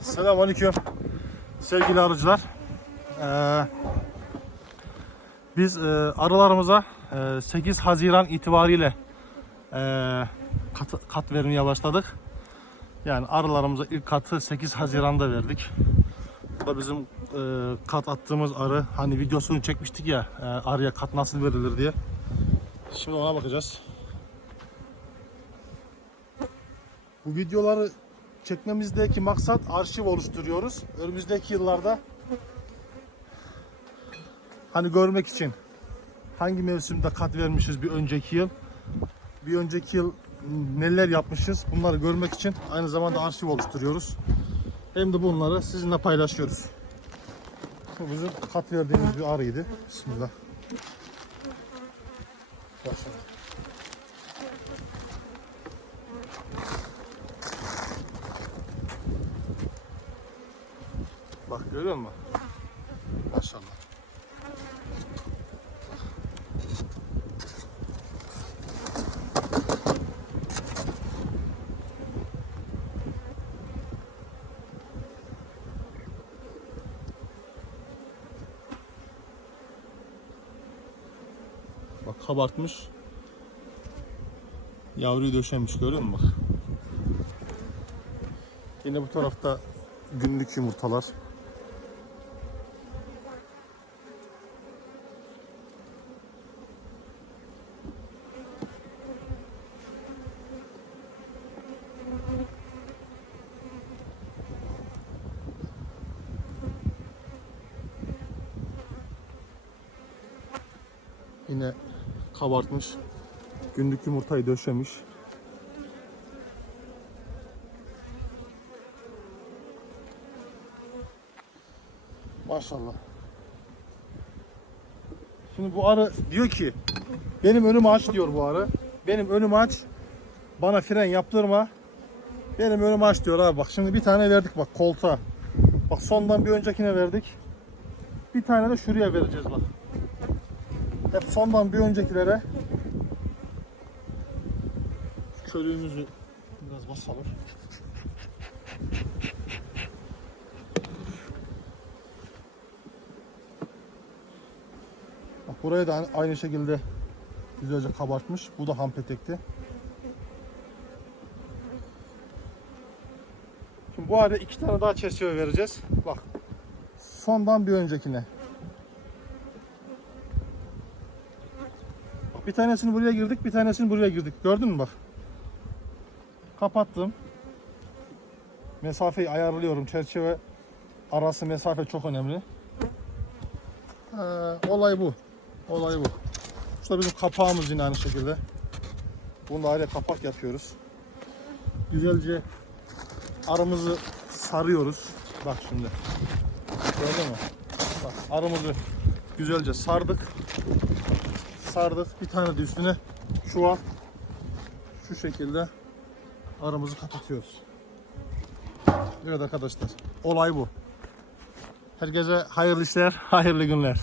Selamünaleyküm sevgili arıcılar. Ee, biz e, arılarımıza e, 8 Haziran itibariyle e, kat, kat vermeye başladık. Yani arılarımıza ilk katı 8 Haziran'da verdik. Bu da bizim e, kat attığımız arı. Hani videosunu çekmiştik ya e, arıya kat nasıl verilir diye. Şimdi ona bakacağız. Bu videoları çekmemizdeki maksat arşiv oluşturuyoruz. Önümüzdeki yıllarda hani görmek için hangi mevsimde kat vermişiz bir önceki yıl, bir önceki yıl neler yapmışız bunları görmek için aynı zamanda arşiv oluşturuyoruz. Hem de bunları sizinle paylaşıyoruz. Bu bizim kat verdiğimiz bir arıydı. Bismillah. Başlayalım. Bak görüyor musun? Maşallah. Bak kabartmış. Yavruyu döşemiş görüyor musun bak. Yine bu tarafta günlük yumurtalar. Yine kabartmış. Günlük yumurtayı döşemiş. Maşallah. Şimdi bu arı diyor ki benim önümü aç diyor bu arı. Benim önümü aç. Bana fren yaptırma. Benim önümü aç diyor abi bak. Şimdi bir tane verdik bak koltuğa. Bak sondan bir öncekine verdik. Bir tane de şuraya vereceğiz bak. Hep sondan bir öncekilere körüğümüzü biraz basalım. Bak buraya da aynı şekilde güzelce kabartmış. Bu da ham petekti. Şimdi bu arada iki tane daha çerçeve vereceğiz. Bak. Sondan bir öncekine. Bir tanesini buraya girdik, bir tanesini buraya girdik. Gördün mü bak? Kapattım. Mesafeyi ayarlıyorum. Çerçeve arası mesafe çok önemli. Ee, olay bu. Olay bu. İşte bizim kapağımız yine aynı şekilde. Bunu da ayrı kapak yapıyoruz. Güzelce arımızı sarıyoruz. Bak şimdi. Gördün mü? Bak arımızı güzelce sardık. Sardık. Bir tane de üstüne çuval şu şekilde arımızı kapatıyoruz. Evet arkadaşlar. Olay bu. Herkese hayırlı işler, hayırlı günler.